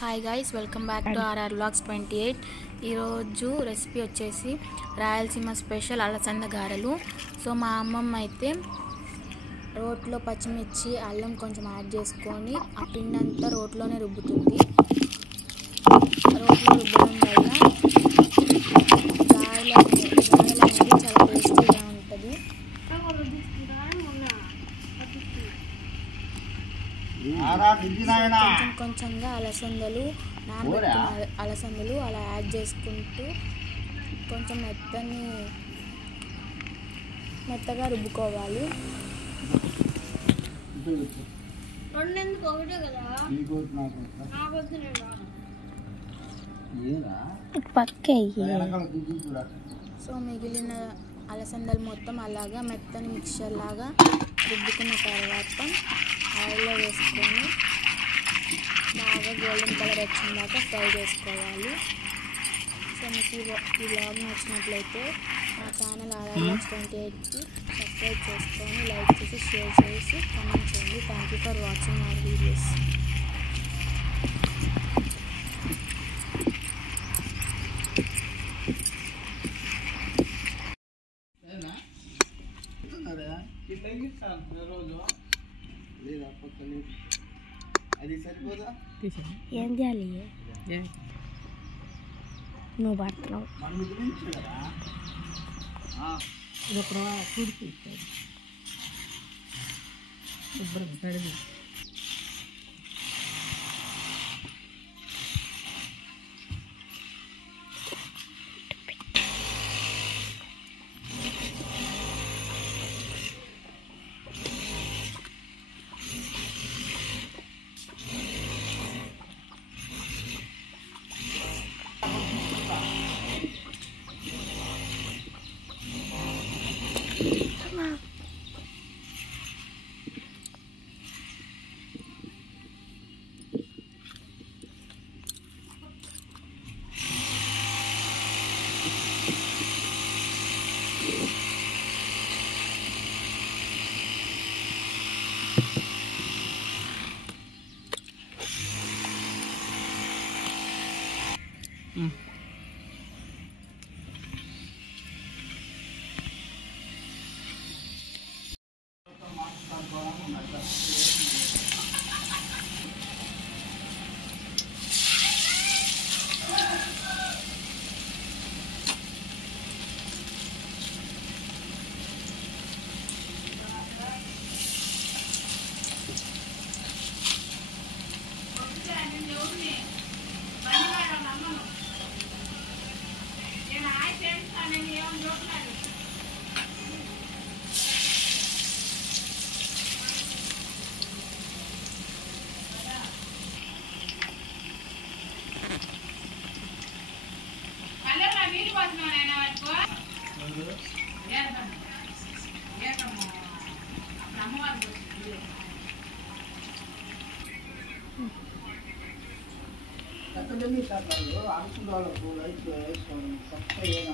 Hi guys, welcome back to RR vlogs 28. ఈరోజు recipe వచ్చేసి Rayalaseema special అలసంద గారెలు. సో మా అమ్మమ్మ అయితే రోట్లో పచ్చిమిర్చి అల్లం కొంచెం యాడ్ చేసుకొని ఆ పిండి అంతా రోట్లోనే రుబ్బుతుంది. రోట్లో రుబ్బడం వల్ల గారెలు అనేది చాలా టేస్టీగా ఉంటుంది. కొంచెం కొంచెంగా నానబెట్టిన అలసందలు అలా యాడ్ చేసుకుంటూ కొంచెం మెత్తగా రుబ్బుకోవాలి. సో మిగిలిన అలసందలు మొత్తం అలాగా మెత్తని మిక్చర్ లాగా రుబ్బుకున్న తర్వాత ఆయిల్లో వేసుకొని బాగా గోల్డెన్ కలర్ వచ్చిందాక ఫ్రై చేసుకోవాలి. సో మీకు ఈ వ్లాగ్ నచ్చినట్లయితే మా ఛానల్ ఆర్ఆర్ వ్లాగ్స్ 28కి సబ్స్క్రైబ్ చేసుకొని లైక్ చేసి షేర్ చేసి కామెంట్ చేయండి. Thank you for watching our videos. ఏం చేయాలి? నువ్వు పడుతున్నావు శుభ్రం కడిగి ఆడుకున్న వాళ్ళకు లైఫ్ సబ్స్క్రైబ్ అయినా